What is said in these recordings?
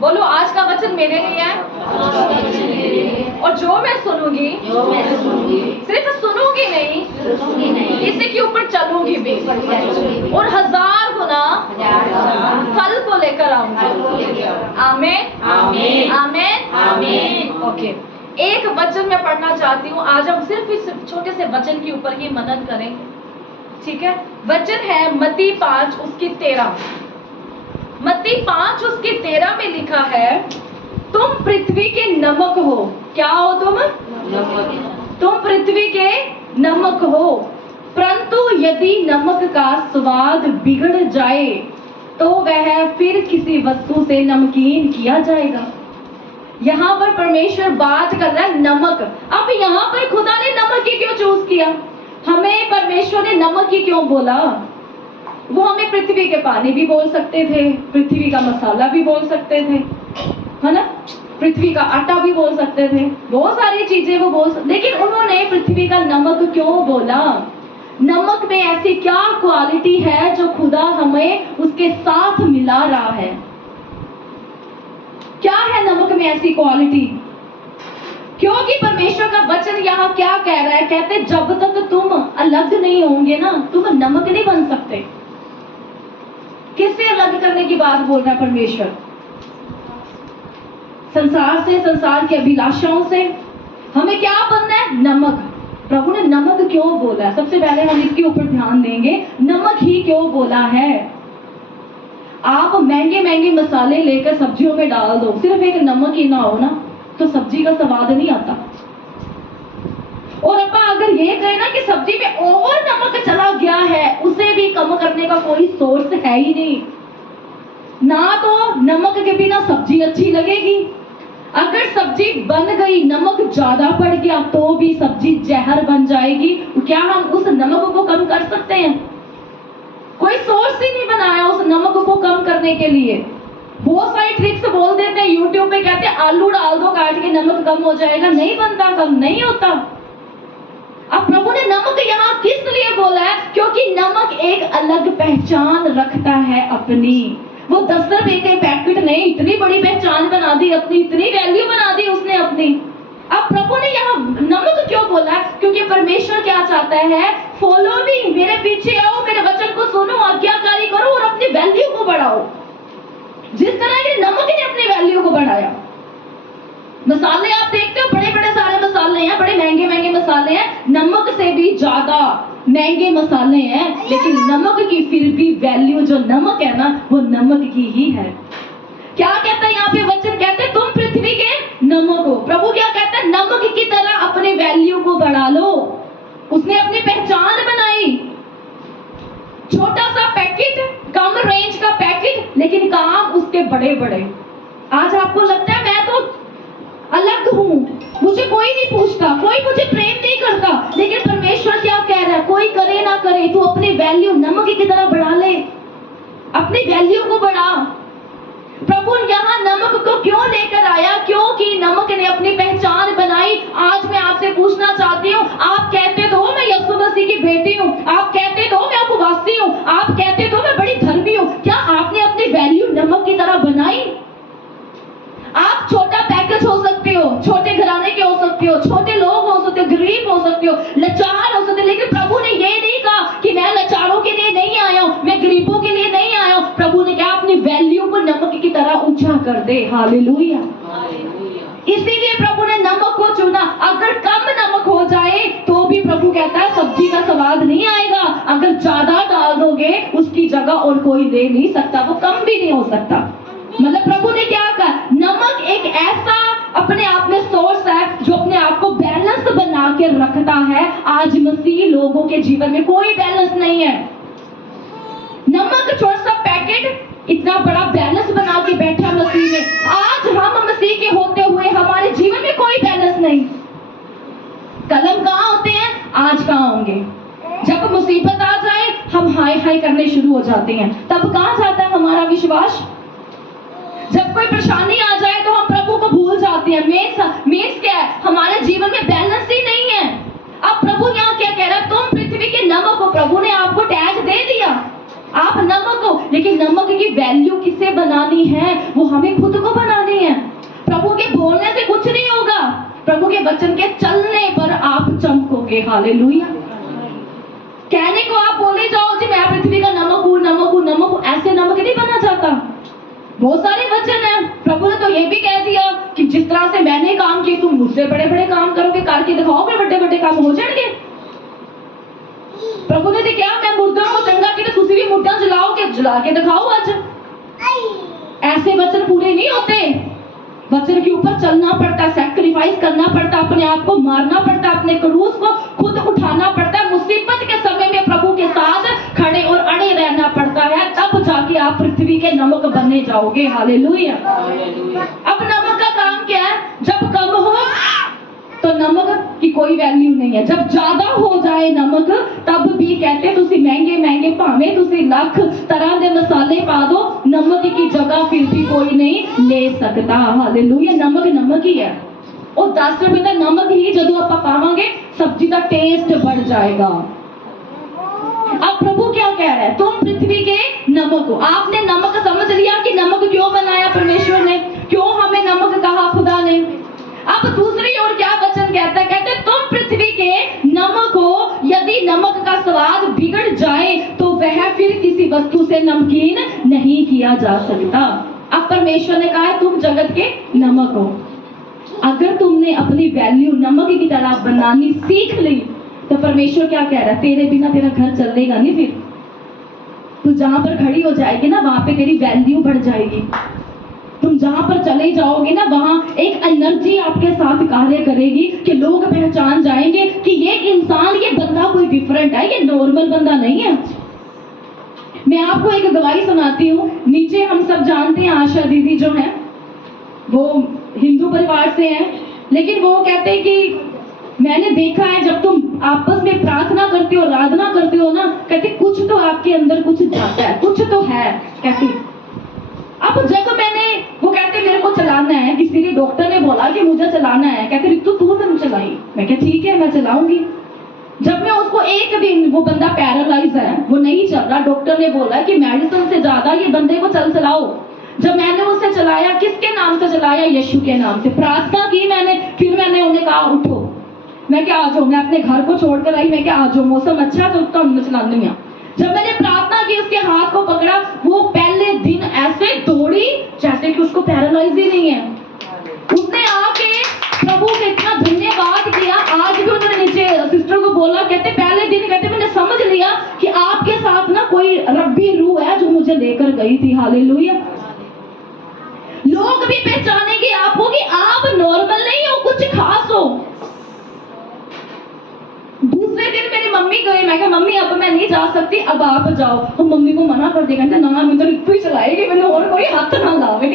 बोलो, आज का वचन मेरे लिए है और जो मैं सुनूंगी सिर्फ सुनूंगी नहीं, इसी के ऊपर चलूंगी भी और 1000 गुना फल को लेकर आऊंगी। आमीन आमीन आमीन आमीन। ओके, एक वचन मैं पढ़ना चाहती हूँ। आज हम सिर्फ इस छोटे से वचन के ऊपर ही मनन करेंगे, ठीक है। वचन है मत्ती 5 उसकी 13। मत्ती 5 उसकी 13 में लिखा है, तुम पृथ्वी के नमक हो। क्या हो तुम? तुम पृथ्वी के नमक हो, परंतु यदि नमक का स्वाद बिगड़ जाए तो वह फिर किसी वस्तु से नमकीन किया जाएगा। यहाँ पर परमेश्वर बात कर रहा है नमक। अब यहाँ पर खुदा ने नमक ही क्यों चूज किया? हमें परमेश्वर ने नमक ही क्यों बोला? वो हमें पृथ्वी के पानी भी बोल सकते थे, पृथ्वी का मसाला भी बोल सकते थे, है ना, पृथ्वी का आटा भी बोल सकते थे, बहुत सारी चीजें वो बोल सकते, लेकिन उन्होंने पृथ्वी का नमक क्यों बोला? नमक में ऐसी क्या क्वालिटी है जो खुदा हमें उसके साथ मिला रहा है? क्या है नमक में ऐसी क्वालिटी? क्योंकि परमेश्वर का वचन यहाँ क्या कह रहा है? कहते जब तक तुम अलग नहीं होंगे ना, तुम नमक नहीं बन सकते। किससे अलग करने की बात बोल रहा है परमेश्वर? संसार से, संसार के अभिलाषाओं से। हमें क्या बनना है? नमक। प्रभु ने नमक क्यों बोला है? सबसे पहले हम इसके ऊपर ध्यान देंगे, नमक ही क्यों बोला है। आप महंगे महंगे मसाले लेकर सब्जियों में डाल दो, सिर्फ एक नमक ही ना हो ना, तो सब्जी का स्वाद नहीं आता। और अपा अगर ये कहे ना कि सब्जी में और नमक चला गया है, उसे भी कम करने का कोई सोर्स है ही नहीं ना, तो नमक के बिना सब्जी अच्छी लगेगी। अगर सब्जी बन गई, नमक ज्यादा पड़ गया, तो भी सब्जी जहर बन जाएगी। क्या हम उस नमक को कम कर सकते हैं? कोई सोर्स ही नहीं बनाया उस नमक को कम करने के लिए। बहुत सारी ट्रिक्स बोल देते हैं यूट्यूब पे, कहते हैं आलू डाल दो काट के, नमक कम हो जाएगा। नहीं बनता, कम नहीं होता। अब प्रभु ने नमक यहाँ किस लिए बोला है? क्योंकि नमक एक अलग पहचान रखता है अपनी। वो 10 रुपए के पैकेट ने इतनी बड़ी पहचान बना दी अपनी, इतनी वैल्यू बना दी उसने अपनी। अब प्रभु ने यहाँ नमक क्यों बोला? क्योंकि परमेश्वर क्या चाहता है? फॉलो मी, मेरे पीछे आओ, मेरे वचन को सुनो, आज्ञाकारी करो और अपनी वैल्यू को बढ़ाओ। जिस तरह के नमक ने अपनी वैल्यू को बढ़ाया। मसाले आप देखते हो, बड़े बड़े सारे मसाले हैं, बड़े महंगे महंगे मसाले हैं, नमक से भी ज्यादा महंगे मसाले हैं, लेकिन नमक की फिर भी वैल्यू, जो नमक है ना, वो नमक की ही है। क्या कहता है यहाँ पे वचन? कहते हैं तुम पृथ्वी के नमक हो। प्रभु क्या कहता है? नमक की तरह अपने वैल्यू को बढ़ा लो। उसने अपनी पहचान बनाई। छोटा सा पैकेट, कम रेंज का पैकेट, लेकिन काम उसके बड़े बड़े। आज आपको लगता है मैं तो अलग हूँ, मुझे कोई नहीं पूछता, कोई मुझे प्रेम नहीं करता, लेकिन परमेश्वर क्या कह रहा है? कोई करे ना करे, तू अपनी वैल्यू नमक की तरह बढ़ा ले, अपनी वैल्यू को बढ़ा। प्रभु यहाँ नमक को क्यों लेकर आया? क्योंकि नमक ने अपनी पहचान बनाई। आज मैं आपसे पूछना चाहती हूँ, आप कहते तो मैं यीशु मसीह की बेटी हूँ, आप कहते तो मैं उपवासी हूँ, आप कहते तो मैं बड़ी धर्मी हूँ, क्या आपने अपनी वैल्यू नमक की तरह बनाई? आप छोटा पैकेज हो सकते हो, छोटे घराने के हो सकते हो, छोटे लोग हो सकते हो, गरीब हो सकते हो, लाचार हो सकते हो, लेकिन प्रभु ने ये नहीं कहा कि मैं लाचारों के लिए नहीं आया हूँ, मैं गरीबों के लिए नहीं आया हूँ। प्रभु ने कहा अपनी वैल्यू को नमक की तरह ऊंचा कर दे। हालेलुया। इसीलिए प्रभु ने नमक को चुना। अगर कम नमक हो जाए तो भी प्रभु कहता है सब्जी का स्वाद नहीं आएगा। अगर ज्यादा डाल दोगे, उसकी जगह और कोई ले नहीं सकता, वो कम भी नहीं हो सकता। मतलब प्रभु ने क्या कहा? नमक एक ऐसा अपने आप में सोर्स है जो अपने आप को बैलेंस बना के रखता है। आज मसीह लोगों के जीवन में कोई बैलेंस नहीं है। नमक छोटा सा पैकेट इतना बड़ा बैलेंस बना के बैठा मसीह में। आज हम मसीह के होते हुए हमारे जीवन में कोई बैलेंस नहीं। कलम कहाँ होते हैं? आज कहाँ होंगे? जब मुसीबत आ जाए हम हाय हाय करने शुरू हो जाते हैं, तब कहाँ जाता है हमारा विश्वास? जब कोई परेशानी आ जाए तो हम प्रभु को भूल जाते हैं। मीन्स क्या है? हमारे जीवन में बैलेंस ही नहीं है। अब प्रभु यहाँ क्या कह रहा है? तुम पृथ्वी के नमक हो। प्रभु ने आपको टैग दे दिया, आप नमक हो, लेकिन नमक की वैल्यू किसे बनानी है? वो हमें खुद को बनानी के बोलने से कुछ नहीं होगा, प्रभु के वचन के चलने पर आप चमकोगे। हालेलुया। कहने को आप बोले जाओ जी मैं पृथ्वी का नमक हूँ, नमक हूँ, नमक हूँ, ऐसे नमक नहीं बना जाता। बहुत सारे वचन है, प्रभु ने तो ये भी कह दिया कि जिस तरह से मैंने काम किए तुम मुझसे बड़े बड़े काम करोगे, करके दिखाओगे, बड़े बड़े काम हो जाएंगे। प्रभु ने क्या, मैं मुर्दों को चंगा किया, तुम भी मुर्दा जलाओगे, जला के दिखाओ आज। ऐसे वचन पूरे नहीं होते, वचन के ऊपर चलना पड़ता, सैक्रिफाइस करना पड़ता, अपने आप को मारना पड़ता, अपने क्रूस को खुद उठाना पड़ता, मुसीबत के समय में प्रभु के साथ खड़े और अड़े रहना पड़ता है, तब जाके आप पृथ्वी के नमक बनने जाओगे। हालेलुया। अब नमक का काम क्या है? जब कम हो तो नमक की कोई वैल्यू नहीं है, जब ज्यादा हो जाए नमक तब भी कहते तुसी महंगे महंगे भावें तुसी लाख तरह के मसाले पा दो, नमक की जगह फिर भी कोई नहीं ले सकता। हालेलुया। नमक नमक ही है, और 10 रुपए का नमक ही जो आप पावांगे सब्जी का टेस्ट बढ़ जाएगा। अब प्रभु क्या कह रहा है? तुम पृथ्वी के नमक हो। आपने नमक समझ लिया कि नमक क्यों बनाया परमेश्वर ने, क्यों हमें नमक कहा खुदा ने। अब दूसरी ओर क्या वचन कहता है? कहते तुम पृथ्वी के नमक हो, यदि नमक का स्वाद बिगड़ जाए तो वह फिर किसी वस्तु से नमकीन नहीं किया जा सकता। अब परमेश्वर ने कहा है तुम जगत के नमक हो। अगर तुमने अपनी वैल्यू नमक की तरह बनानी सीख ली तो परमेश्वर क्या कह रहा है? तेरे बिना तेरा घर चलेगा नहीं, फिर तू जहां पर खड़ी हो जाएगी ना वहां पे तेरी वैल्यू बढ़ जाएगी। तुम जहां पर चले जाओगे ना वहां एक एनर्जी आपके साथ कार्य करेगी कि लोग पहचान जाएंगे कि ये इंसान, ये बंदा कोई डिफरेंट है, ये नॉर्मल बंदा नहीं है। मैं आपको एक गवाही सुनाती हूँ। नीचे हम सब जानते हैं आशा दीदी जो है वो हिंदू परिवार से हैं, लेकिन वो कहते हैं कि मैंने देखा है जब तुम आपस में प्रार्थना करते हो, आराधना करते हो ना, कहते कुछ तो आपके अंदर कुछ जाता है, कुछ तो है कहती। अब जब मैंने, वो कहते मेरे को चलाना है, किसी ने डॉक्टर ने बोला कि मुझे चलाना है, कहते रितु तू मैंने चलाई। मैं कहा ठीक है मैं चलाऊंगी। जब मैं उसको एक दिन, वो बंदा पैरालाइज है, वो नहीं चल रहा, डॉक्टर ने बोला कि मेडिसिन से ज्यादा ये बंदे को चलाओ। जब मैंने उसे चलाया, किसके नाम से चलाया? यीशु के नाम से। प्रार्थना की मैंने, फिर मैंने उन्हें कहा उठो। मैं क्या आ जाओ, मैं अपने घर को छोड़कर आई, मैं क्या आ जाओ, मौसम अच्छा तो मैं चलानी है। जब मैंने प्रार्थना की, उसके हाथ को पकड़ा, वो पहले दिन ऐसे दौड़ी जैसे कि उसको पैरालाइज ही नहीं है। उसने आके प्रभु को इतना धन्यवाद किया। आज भी उन्होंने नीचे सिस्टर को बोला, कहते पहले दिन कहते मैंने समझ लिया कि आपके साथ ना कोई रब्बी रूह है जो मुझे लेकर गई थी। हालेलुया। लोग भी पहचानेंगे आपको कि आप नॉर्मल नहीं हो, कुछ खास हो। दूसरे दिन मेरी मम्मी गई, मैं कहा मम्मी अब मैं नहीं जा सकती, अब आप जाओ। तो मम्मी को मना कर देगा, ना मैं तो रितु ही चलाएगी, मैंने और कोई हाथ ना लावे।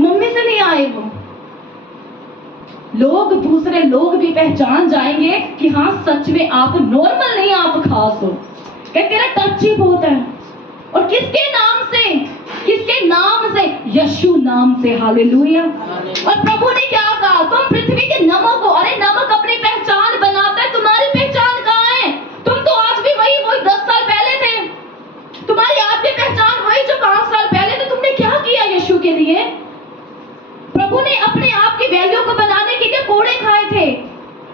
मम्मी से नहीं आए वो लोग, दूसरे लोग भी पहचान जाएंगे कि हाँ सच में आप नॉर्मल नहीं, आप खास हो। क्या तेरा टच ही बहुत है। और किसके नाम से? किसके नाम से? यीशु नाम से। हालेलुया। और प्रभु ने क्या कहा? तुम पृथ्वी के नमक हो। अरे नमक अपनी पहचान बनाता है, तुम्हारी पहचान कहाँ है? तुम तो आज भी वही 10 साल पहले थे। तुम्हारी आज भी पहचान वही जो 5 साल पहले थे। तुमने क्या किया यीशु के लिए? प्रभु ने अपने आप की वैल्यू को बनाने के लिए कोड़े खाए थे।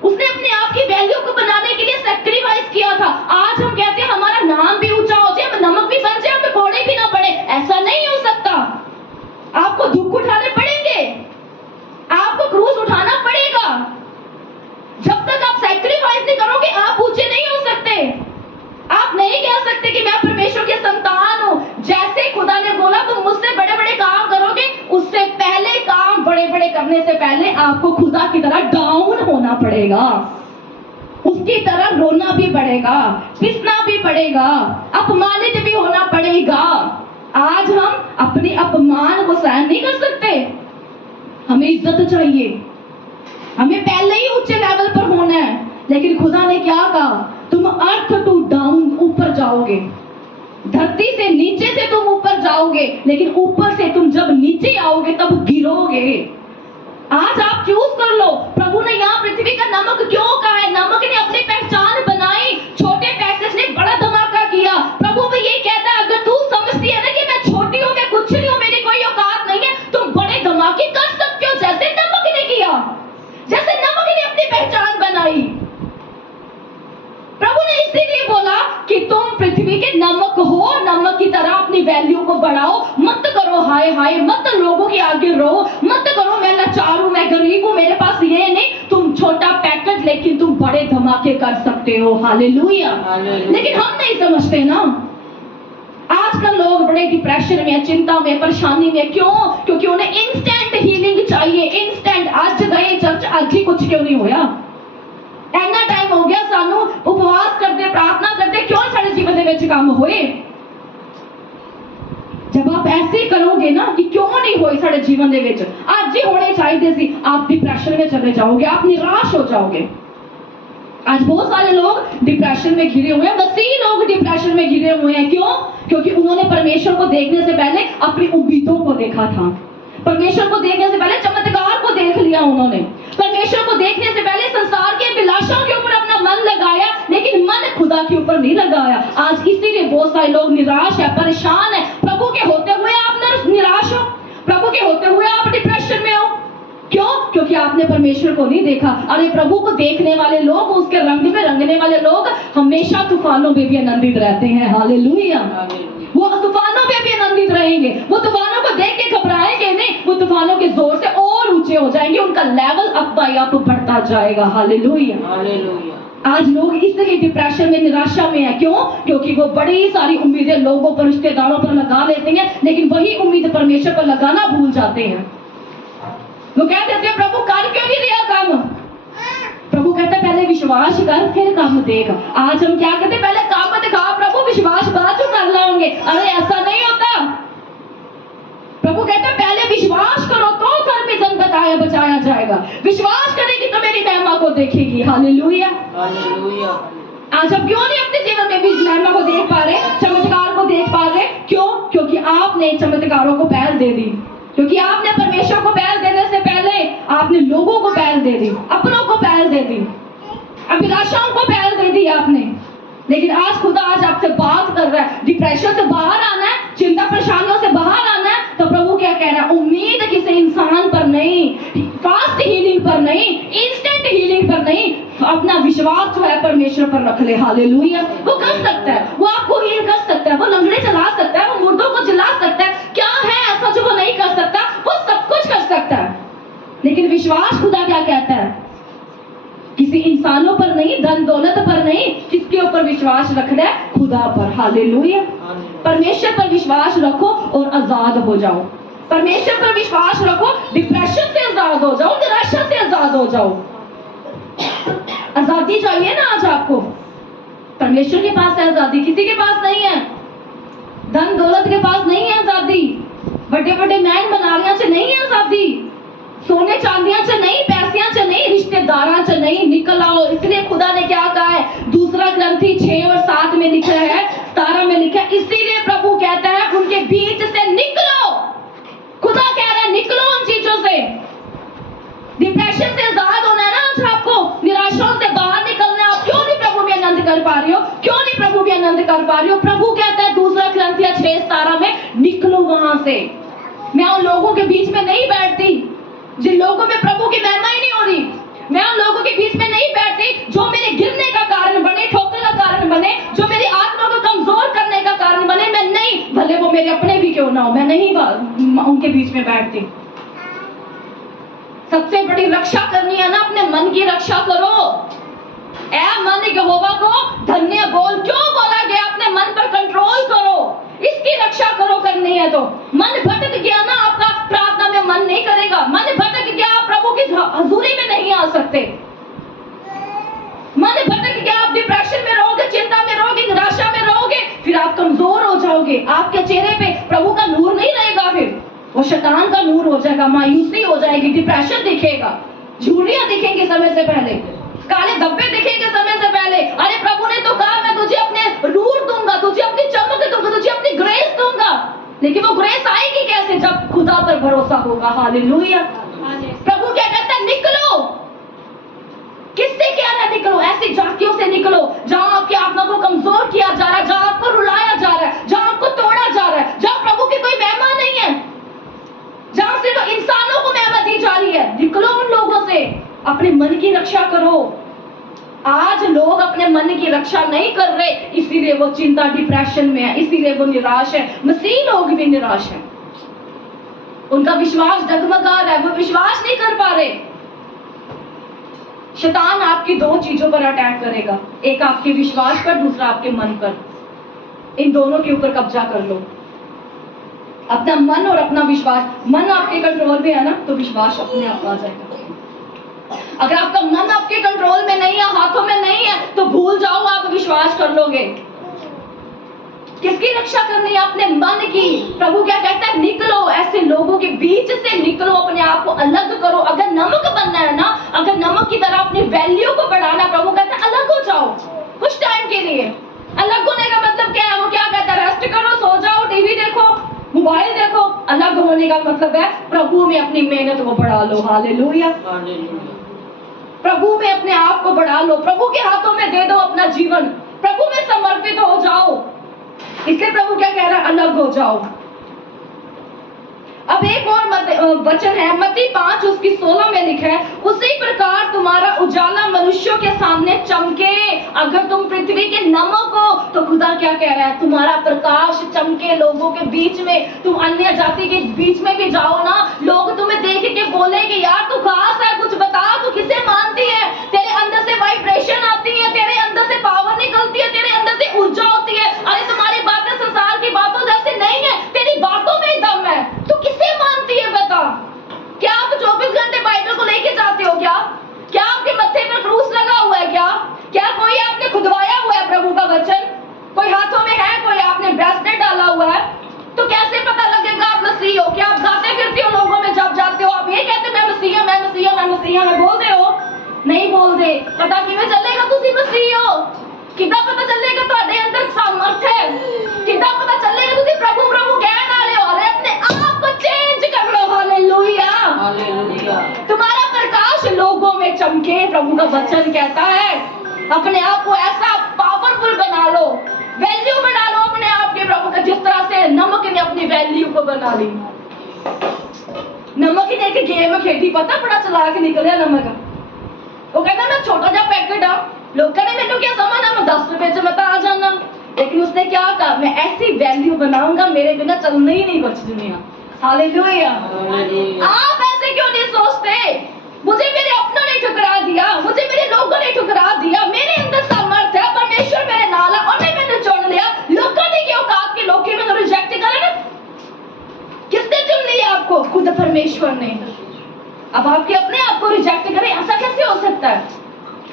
उसने अपने आप की वैल्यू को बनाने के लिए सैक्रिफाइस किया था। आज हम कहते हैं हमारा नाम भी ऊंचा हो जाए, हम नमक भी बन जाए, हमें कोड़े भी ना पड़े। ऐसा नहीं हो सकता। आपको दुख उठाने पड़ेंगे, आपको क्रूस उठाना पड़ेगा। जब तक आप सैक्रिफाइस नहीं करोगे आप ऊंचे नहीं हो सकते। आप नहीं कह सकते कि मैं परमेश्वर के संतान हूं। जैसे खुदा ने बोला तुम मुझसे बड़े बड़े काम करोगे, उससे पहले काम बड़े बड़े करने से पहले आपको खुदा की तरह डाउन होना पड़ेगा, उसकी तरह रोना भी पड़ेगा, पिसना भी पड़ेगा, अपमानित भी होना पड़ेगा। आज हम अपने अपमान को सहन नहीं कर सकते। हमें इज्जत चाहिए, हमें पहले ही ऊंचे लेवल पर होना है। लेकिन खुदा ने क्या कहा? तुम अर्थ टू डाउन, ऊपर जाओगे, धरती से नीचे से तुम ऊपर जाओगे, लेकिन ऊपर से तुम जब नीचे आओगे तब गिरोगे। आज आप चूज कर लो। प्रभु ने यहाँ पृथ्वी का नमक क्यों कहा है? नमक ने अपनी पहचान बनाई, छोटे पैकेज ने बड़ा धमाका किया। प्रभु भी ये कहता है अगर तू समझती है ना कि मैं छोटी हूँ, मैं कुछ नहीं हूँ, मेरी कोई औकात नहीं है, तुम बड़े धमाके कर वैल्यू को बढ़ाओ, मत करो हाय हाय, मत लोगों के आगे रो, मत करो मैं लाचार हूं, मैं गरीब हूं, मेरे पास ये नहीं। तुम छोटा पैकेट लेकिन तुम बड़े धमाके कर सकते हो। हालेलुया। लेकिन हम नहीं समझते ना। आजकल लोग बड़े डिप्रेशन में, चिंता में, परेशानी में। क्यों? क्योंकि उन्हें इंस्टेंट हीलिंग चाहिए, इंस्टेंट। आज गए चर्च, आज ही कुछ क्यों नहीं होया? इतना टाइम हो गया सानू उपवास करते, प्रार्थना करते, क्यों सारे जीवन दे विच काम होए? जब आप ऐसे करोगे ना कि क्यों नहीं होए सारे जीवन दे विच, आज ही होने चाहिए सी, आप डिप्रेशन में चले जाओगे, आप निराश हो जाओगे। आज बहुत सारे लोग डिप्रेशन में घिरे हुए हैं, मसीही लोग डिप्रेशन में घिरे हुए हैं। क्यों? क्योंकि उन्होंने परमेश्वर को देखने से पहले अपनी उम्मीदों को देखा था। परमेश्वर को देखने से पहले चमत्कार को देख लिया उन्होंने। परमेश्वर को देखने से पहले संसार के अभिलाषाओं के ऊपर अपना मन लगाया, लेकिन मन खुदा के ऊपर नहीं लगाया। आज इसीलिए बहुत सारे लोग निराश है, परेशान है। प्रभु के होते हुए आप निराश हो, प्रभु के होते हुए आप डिप्रेशन में हो। क्यों? क्योंकि आपने परमेश्वर को नहीं देखा। अरे प्रभु को देखने वाले लोग, उसके रंग में रंगने वाले लोग हमेशा तूफानों में भी आनंदित रहते हैं। हालेलुया। वो तूफानों में भी आनंदित रहेंगे, वो तूफानों को देख के घबराएंगे नहीं, वो तूफानों के जोर से और ऊंचे हो जाएंगे, उनका लेवल अप बाय अप बढ़ता जाएगा। हालेलुया। आज लोग इसलिए डिप्रेशन में, निराशा में है। क्यों? क्योंकि वो बड़ी सारी उम्मीदें लोगों पर, रिश्तेदारों पर लगा लेते हैं, लेकिन वही उम्मीद परमेश्वर पर लगाना भूल जाते हैं। वो कह देते हैं प्रभु कर क्यों नहीं दिया काम? प्रभु कहता है पहले विश्वास कर फिर काम देगा। आज हम क्या कहते हैं? पहले काम दिखा प्रभु, विश्वास बाद में कर लाएंगे। अरे ऐसा नहीं होता। प्रभु कहता है पहले विश्वास करो तो घर में जन बताया बचाया जाएगा। विश्वास करेगी तो मेरी महिमा को देखेगी। हालेलुया। आज हम क्यों नहीं अपने जीवन में भी महिमा को देख पा रहे, चमत्कार को देख पा रहे? क्यों? क्योंकि आपने चमत्कारों को पहल दे दी, क्योंकि आपने परमेश्वर को पहल देने से पहले आपने लोगों को पहल दे दी, अपनों को पहल दे दी, अभिलाषाओं को पहल दे दी आपने। लेकिन आज खुदा आज आपसे बात कर रहा है, डिप्रेशन से बाहर आना है, चिंता परेशानियों से बाहर आना है, तो प्रभु क्या कह रहा है? उम्मीद किसी इंसान पर नहीं, फास्ट हीलिंग पर नहीं, इंस्टेंट हीलिंग पर नहीं, अपना विश्वास जो है परमेश्वर पर रख ले। हालेलुया। वो कर सकता है, वो आपको हील कर सकता है, वो लंगड़े चला सकता है, वो मुर्दों को जला सकता है। क्या है ऐसा जो वो नहीं कर सकता? वो सब कुछ कर सकता है। लेकिन विश्वास खुदा क्या कहता है? किसी इंसानों पर नहीं, धन दौलत पर नहीं, किसके ऊपर विश्वास रखना है? खुदा पर। हालेलुया। परमेश्वर पर विश्वास रखो और आजाद हो जाओ। परमेश्वर पर विश्वास रखो, डिप्रेशन से आजाद हो जाओ, निराशा से आजाद हो जाओ। आजादी चाहिए ना आज आपको? परमेश्वर के पास है आजादी, किसी के पास नहीं है। धन दौलत के पास नहीं है आजादी, बड़े बड़े महल मनालियां से नहीं है आजादी, सोने चांदियां से नहीं, पैसियां से नहीं, रिश्तेदारां से नहीं। निकल आओ। इसलिए खुदा ने क्या कहा है? दूसरा ग्रंथी 6 और 7 में लिखा है, 17 में लिखा है, इसीलिए प्रभु कहता है उनके बीच से निकलो। खुदा कह रहा है निकलो उन चीजों से। डिप्रेशन से आजाद होना है ना आज आपको, निराशाओं से बाहर निकलना है। आप क्यों नहीं प्रभु में आनंद कर पा रही हो? क्यों नहीं प्रभु में आनंद कर पा रही हो? प्रभु कहता है दूसरा ग्रंथिया 6:17 में, निकलो वहां से। मैं उन लोगों के बीच में नहीं बैठती जिन लोगों में प्रभु की महिमा ही नहीं हो रही। मैं उन लोगों के बीच में नहीं बैठती जो मेरे गिरने का कारण बने, ठोकर का कारण बने, जो मेरी आत्मा को कमजोर करने का कारण बने। मैं नहीं, भले वो मेरे अपने भी क्यों ना हो, मैं नहीं उनके बीच में बैठती। सबसे बड़ी रक्षा करनी है ना, अपने मन की रक्षा करो। ऐ मन यहोवा को धन्य बोल। क्यों बोला गया? अपने मन पर कंट्रोल करो, इसकी रक्षा करो। करनी है तो मन भटक गया ना आपका, प्रार्थना में मन नहीं करेगा। मन भटक गया, आप प्रभु की हजूरी में नहीं आ सकते। मन भटक गया, आप डिप्रेशन में रहोगे, चिंता में रहोगे, निराशा में रहोगे, फिर आप कमजोर हो जाओगे। आपके चेहरे पे प्रभु का नूर नहीं रहेगा, फिर वो शैतान का नूर हो जाएगा, मायूसी हो जाएगी, डिप्रेशन दिखेगा, झुर्रियां दिखेंगी समय से पहले, काले धब्बे दिखेंगे समय से पहले। अरे प्रभु ने तो कहा मैं तुझे अपने नूर दूंगा, तुझे अपनी चमक दूंगा, तुझे अपनी ग्रेस दूंगा। लेकिन वो ग्रेस आएगी कैसे? जब खुदा पर भरोसा होगा। हालेलुया। प्रभु क्या कहता है? निकलो। किससे क्या है? निकलो। ऐसी झांकियों से निकलो जहां आपकी आत्मा को कमजोर किया जा रहा है, जहां आपको रुलाया जा रहा है, जहां आपको तोड़ा जा रहा है, जहां प्रभु की कोई महिमा नहीं है, जहां सिर्फ इंसानों को महिमा दी जा रही है। निकलो उन लोगों से, अपने मन की रक्षा करो। आज लोग अपने मन की रक्षा नहीं कर रहे, इसीलिए वो चिंता डिप्रेशन में है, इसीलिए वो निराश है। मसीह लोग भी निराश हैं, उनका विश्वास डगमगा रहा है, वो विश्वास नहीं कर पा रहे। शैतान आपकी दो चीजों पर अटैक करेगा, एक आपके विश्वास पर, दूसरा आपके मन पर। इन दोनों के ऊपर कब्जा कर लो, अपना मन और अपना विश्वास। मन आपके कंट्रोल में है ना, तो विश्वास अपने आप आ जाएगा। अगर आपका मन आपके कंट्रोल में नहीं है, हाथों में नहीं है, तो भूल जाओ, आप विश्वास कर लोगे। किसकी रक्षा करनी है? अपने मन की। प्रभु क्या कहता है? निकलो, ऐसे लोगों के बीच से निकलो, अपने आप को अलग करो। अगर नमक बनना है ना, अगर नमक की तरह अपनी वैल्यू को बढ़ाना, प्रभु कहता है अलग हो जाओ कुछ टाइम के लिए। अलग होने का मतलब क्या है? वो क्या कहता है? रेस्ट करो, सो जाओ, टीवी देखो, मोबाइल देखो। अलग होने का मतलब है प्रभु में अपनी मेहनत को बढ़ा लो। हालेलुया। प्रभु में अपने आप को बढ़ा लो, प्रभु के हाथों में दे दो अपना जीवन, प्रभु में समर्पित हो जाओ। इसलिए प्रभु क्या कह रहा है? अलग हो जाओ। अब एक और वचन है, मत्ती 5 उसकी 16 में लिखा है, उसी प्रकार तुम्हारा उजाला मनुष्यों के सामने चमके। अगर तुम पृथ्वी के नमक हो, तो खुदा क्या कह रहा है? तुम्हारा प्रकाश चमके लोगों के बीच में। तुम अन्य जाति के बीच में भी जाओ ना, लोग तुम्हें देख के बोलेंगे यार तू खास है, कुछ बता, तू किसे मानती है? तेरे अंदर से वाइब्रेशन आती है, तेरे अंदर से पावर निकलती है, तेरे अंदर से ऊर्जा होती है। अरे तुम्हारी बातें संसार की बातों जैसे नहीं है, तेरी बातों में ही दम है। तू किसे मानती है बता? क्या आप 24 घंटे बाइबल को लेके जाते हो? क्या आपके मत्थे पर क्रूस लगा हुआ है? क्या कोई आपने खुदवाया हुआ है प्रभु का वचन? कोई हाथों में है, कोई आपने ब्रेसलेट डाला हुआ है? तो कैसे पता लगेगा आप मसीह हो? क्या आप गाते फिरते हो लोगों में जब जाते हो? आप ये कहते मैं मसीह हूं, मैं मसीह हूं, मैं मसीह हूं, बोलते हो? नहीं बोलते। पता किਵੇਂ ਚੱਲੇਗਾ ਤੁਸੀਂ मसीह हो? कितना पता चलेगा ਤੁਹਾਡੇ अंदर सामर्थ है? कितना पता चलेगा ਤੁਸੀਂ प्रभु प्रभु कहने वाले हो? अरे अपने आप को चेंज कर लो। Hallelujah, hallelujah. तुम्हारा प्रकाश लोगों में चमके, प्रभु का वचन कहता है। अपने आप को ऐसा पावरफुल बना लो, वैल्यू बना लो अपने आप के प्रभु का, जिस तरह से नमक ने अपनी वैल्यू को बना ली। नमक ने एक गेम खेली, पता बड़ा चलाक निकलिया नमक। वो कहता मैं छोटा जा पैकेट आ, लोगों ने मैंने क्या समझना, मैं 10 रुपए से बता आ जाना। लेकिन उसने क्या कहा? मैं ऐसी वैल्यू बनाऊंगा, मेरे बिना चलना ही नहीं बच दुनिया। हालेलुया। आप ऐसे क्यों नहीं सोचते? मुझे मेरे अपनों ने ठुकरा दिया, मुझे मेरे लोगों ने ठुकरा दिया, मेरे अंदर सामर्थ है, परमेश्वर मेरे नाल है, उन्हें मैंने चुन लिया। लोगों ने क्यों कहा कि लोग मैंने रिजेक्ट करें? किसने चुन लिया आपको? खुद परमेश्वर ने। अब आपके अपने आप को रिजेक्ट करें, ऐसा कैसे हो सकता है?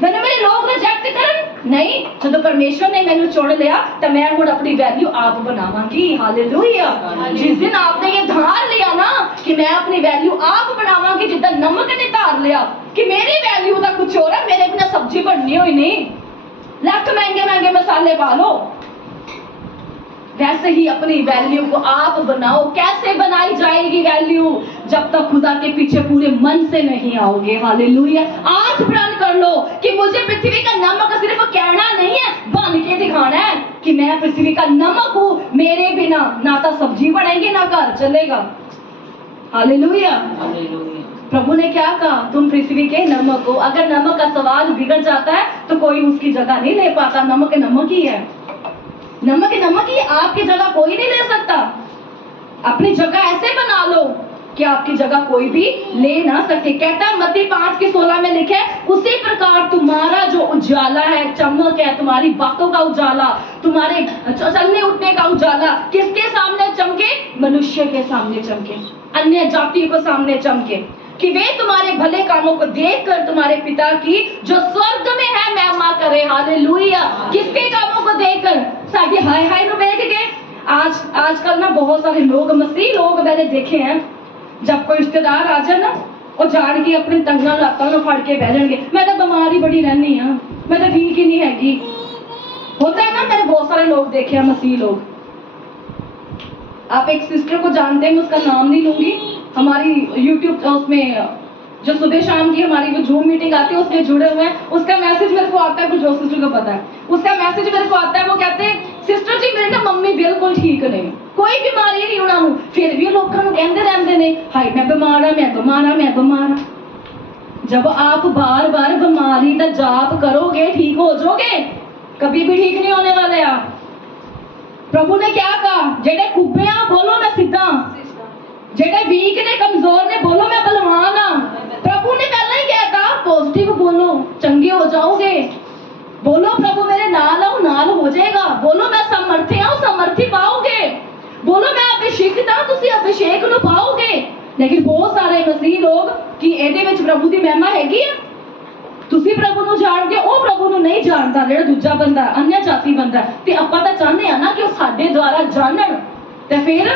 मैंने मेरे लोग रिजेक्ट करन नहीं, जो परमेश्वर ने मैंने चुन लिया, तो मैं हुण अपनी वैल्यू आप बनावांगी। हालेलुया। जिस दिन आपने ये धार लिया ना कि मैं अपनी वैल्यू आप बनावांगी, जिद्दां नमक ने धार लिया कि मेरी वैल्यू का कुछ और है, मेरे बिना सब्जी बननी हुई नहीं, लख महंगे महंगे मसाले पा लो, वैसे ही अपनी वैल्यू को आप बनाओ। कैसे बनाई जाएगी वैल्यू? जब तक खुदा के पीछे पूरे मन से नहीं आओगे। हालेलुया। आज प्रण कर लो कि मुझे पृथ्वी का नमक सिर्फ कहना नहीं है, बन के दिखाना है कि मैं पृथ्वी का नमक हूं। मेरे बिना ना तो सब्जी बनेगी, ना घर चलेगा। हालेलुया। प्रभु ने क्या कहा? तुम पृथ्वी के नमक हो। अगर नमक का स्वाद बिगड़ जाता है तो कोई उसकी जगह नहीं ले पाता। नमक नमक ही है, नमक नमक ही, आपकी जगह कोई नहीं ले सकता। अपनी जगह ऐसे बना लो कि आपकी जगह कोई भी ले ना सके। कहता है मत्ती 5 की 16 में लिखे, उसी प्रकार तुम्हारा जो उजाला है, चमक है, तुम्हारी बातों का उजाला, तुम्हारे चलने उठने का उजाला किसके सामने चमके? मनुष्य के सामने चमके, अन्य जातियों के सामने चमके, कि वे तुम्हारे भले कामों को देखकर तुम्हारे पिता की जो स्वर्ग में है महिमा करे। हालेलुया। किसके कामों को देखकर? साडी हाय हाय नु देख के। आजकल ना बहुत सारे लोग, मसीह लोग मैंने देखे हैं, जब कोई रिश्तेदार आ जाए ना, वो जान के अपनी टंगा लातां नु फड़ के बह जाएंगे, मैं तो बीमार ही बड़ी रहनी हां, मैं तो ठीक ही नहीं हैगी। होता है ना, मैंने बहुत सारे लोग देखे हैं मसीह लोग। आप एक सिस्टर को जानते हैं, मैं उसका नाम नहीं लूंगी, हमारी YouTube उसमें जो सुबह शाम की हमारी जो जूम मीटिंग आती है उसमें जुड़े हुए हैं। उसका मैसेज मेरे को आता है, कुछ जो सिस्टर को पता है, उसका मैसेज मेरे को आता है। वो कहते हैं सिस्टर जी मेरी ना मम्मी बिल्कुल ठीक नहीं, कोई बीमारी नहीं उन्होंने, फिर भी लोगों को कहते रहते हैं हाय मैं बीमार हाँ, मैं बीमार हाँ, मैं बीमार हाँ। जब आप बार बार बीमारी का जाप करोगे ठीक हो जाओगे, कभी भी ठीक नहीं होने वाले आप। प्रभु ने क्या कहा, जेडे कुब्बे आ बोलो मैं सीधा, जेडे वीक ने कमजोर ने बोलो मैं बलवान हाँ। प्रभु ने पहले ही क्या कहा, पॉजिटिव बोलो चंगे हो जाओगे। बोलो प्रभु मेरे नाल आओ, नाल हो जाएगा। बोलो मैं समर्थी हूं, समर्थी पाओगे। बोलो मैं अभिषेक हाँ, तुसी अभिषेक नु पाओगे। लेकिन बहुत सारे मसीह लोग कि ਇਹਦੇ ਵਿੱਚ प्रभु ਦੀ महिमा हैगी है, ਤੁਸੀਂ प्रभु ਨੂੰ ਜਾਣਦੇ ਹੋ, ਉਹ प्रभु ਨੂੰ ਨਹੀਂ ਜਾਣਦਾ, ਜਿਹੜਾ ਦੂਜਾ ਬੰਦਾ अन्य जाति ਬੰਦਾ। ਤੇ ਆਪਾਂ ਤਾਂ ਚਾਹੁੰਦੇ ਆ ਨਾ ਕਿ ਉਹ ਸਾਡੇ ਦੁਆਰਾ ਜਾਣਨ, ਤੇ ਫਿਰ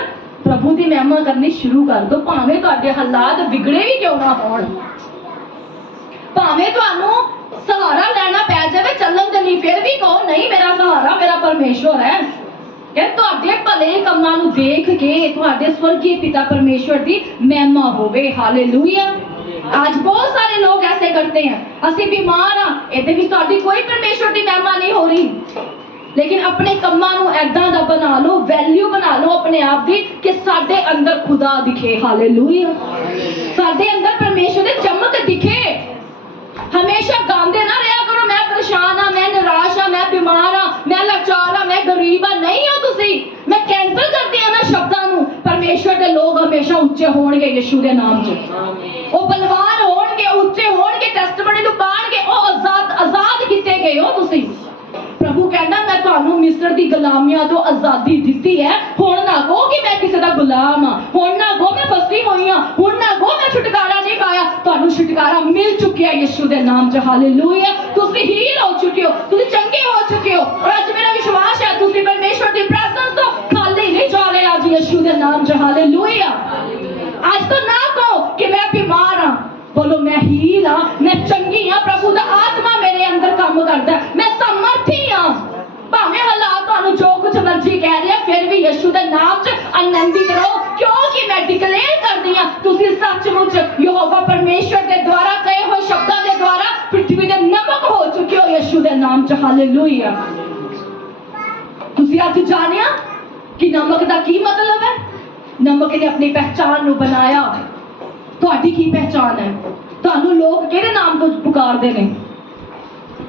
प्रभु ਦੀ महिमा ਕਰਨੀ ਸ਼ੁਰੂ ਕਰ ਦੋ, ਭਾਵੇਂ ਤੁਹਾਡੇ ਹਾਲਾਤ ਵਿਗੜੇ ਵੀ ਕਿਉਂ ਨਾ ਹੋਣ, ਭਾਵੇਂ ਤੁਹਾਨੂੰ सहारा लेना पै जाए चलन दे लिए, फिर भी कहो नहीं मेरा सहारा मेरा परमेश्वर है। कि तुहाडे भले कमां नूं देख के तुहाडे स्वर्गीय पिता परमेश्वर दी महिमा होवे। हालेलुया। आज बहुत सारे लोग ऐसे करते हैं, असीं बीमार हाँ, इहदे विच तुहाडी कोई परमेश्वर दी महिमा नहीं हो रही, लेकिन अपने कमां नूं ऐदां दा बना लो, वैल्यू बना लो अपने आप दी कि साडे अंदर खुदा दिखे। हालेलुया। साडे अंदर परमेश्वर दी चमक दिखे। हमेशा गांदे ना रहा करो मैं परेशान हाँ, मैं निराश हाँ, मैं बीमार हाँ, मैं लाचार हाँ, मैं गरीब हाँ। नहीं हो तुसी। मैं कैंसल करती हाँ ना शब्दां नूं। परमेश्वर के लोग हमेशा उच्चे होणगे यीशु दे नाम च, वो बलवान होणगे, उच्चे होणगे, टेस्टमनी नूं पाणगे, ओ आजाद किते गए हो तुसी। प्रभु कहंदा मैं तुहानू मिस्र दी गुलामियां तो आजादी दित्ती है, हुण ना कहो कि मैं किसी दा गुलाम हां, हुण ना कहो मैं फसी होई हां, हुण ना कहो मैं छुटकारा नहीं पाया। तुहानू छुटकारा मिल चुकिया यीशु दे नाम च। हालेलुया। तुसी हील हो चुके हो, तुसी चंगे हो चुके हो, और आज मेरा विश्वास है तुसी परमेश्वर दी प्रेजेंस तो खाली नहीं जा रहे आज यीशु दे नाम च। हालेलुया। आज तो ना कहो कि मैं बीमार हां, बोलो मैं हील हाँ, मैं चंगी हाँ, प्रभु दा आत्मा मेरे अंदर काम करता है, मैं समर्थी हाँ। भावें हालात तुहानू जो कुछ मर्जी कह रहे हैं, फिर भी यीशु दे नाम च आनंदित रहो, क्योंकि मैं डिक्लेयर करदी हां तुसी सचमुच यहोवा परमेश्वर के द्वारा कहे हुए शब्दां दे द्वारा पृथ्वी दे नमक हो चुके हो यीशु दे नाम च। हालेलुया। तुसी अज जानिया कि नमक दा की मतलब है। नमक ने अपनी पहचान नू बनाया। तुहाडी की पहचान है, तुहानू लोग किहड़े नाम तो पुकारदे ने।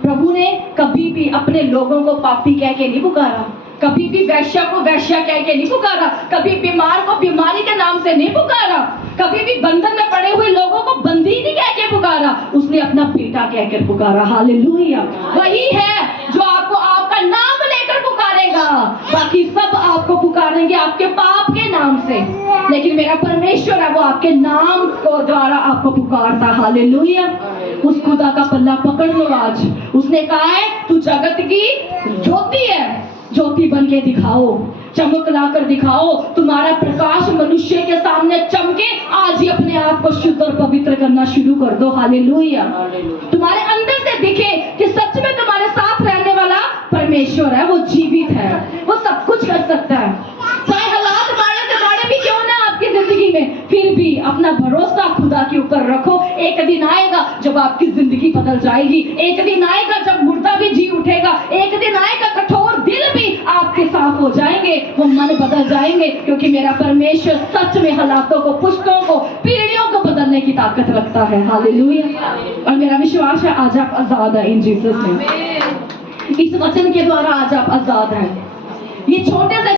प्रभु ने कभी भी अपने लोगों को पापी कह के नहीं पुकारा, कभी भी वैश्या को वैश्या कह के नहीं पुकारा, कभी बीमार को बीमारी के नाम से नहीं पुकारा, कभी भी बंधन में पड़े हुए लोगों को बंदी नहीं कह के पुकारा, उसने अपना बेटा कह कर पुकारा। हालेलुया। वही है जो आपको आपका नाम लेकर पुकारेगा, बाकी सब आपको पुकारेंगे आपके पाप के नाम से, लेकिन मेरा परमेश्वर है वो आपके नाम को द्वारा आपको पुकारता। हालेलुया। उस खुदा का पल्ला पकड़ लो आज। उसने कहा है तू जगत की ज्योति है, ज्योति बन के दिखाओ, चमक लाकर दिखाओ, तुम्हारा प्रकाश मनुष्य के सामने चमके। आज ही अपने आप को शुद्ध और पवित्र करना शुरू कर दो। हालेलुया। तुम्हारे अंदर से दिखे कि सच में तुम्हारे साथ रहने वाला परमेश्वर है, वो जीवित है, वो सब कुछ कर सकता है। चाहे हालात मारे से मारे भी क्यों ना आपकी जिंदगी में, फिर भी अपना भरोसा खुदा के ऊपर रखो। एक दिन आएगा जब आपकी जिंदगी बदल जाएगी, एक दिन आएगा जब मुर्दा भी जी उठेगा, एक दिन आएगा कठोर दिल भी आपके साफ हो जाएंगे, वो मन बदल जाएंगे, क्योंकि मेरा परमेश्वर सच में हालातों को, पुष्टों को, पीढ़ियों को बदलने की ताकत रखता है। हालेलुया। और मेरा विश्वास है आज आप आजाद हैं इन जीसस नेम। इस वचन के द्वारा आज आप आजाद हैं। ये छोटे से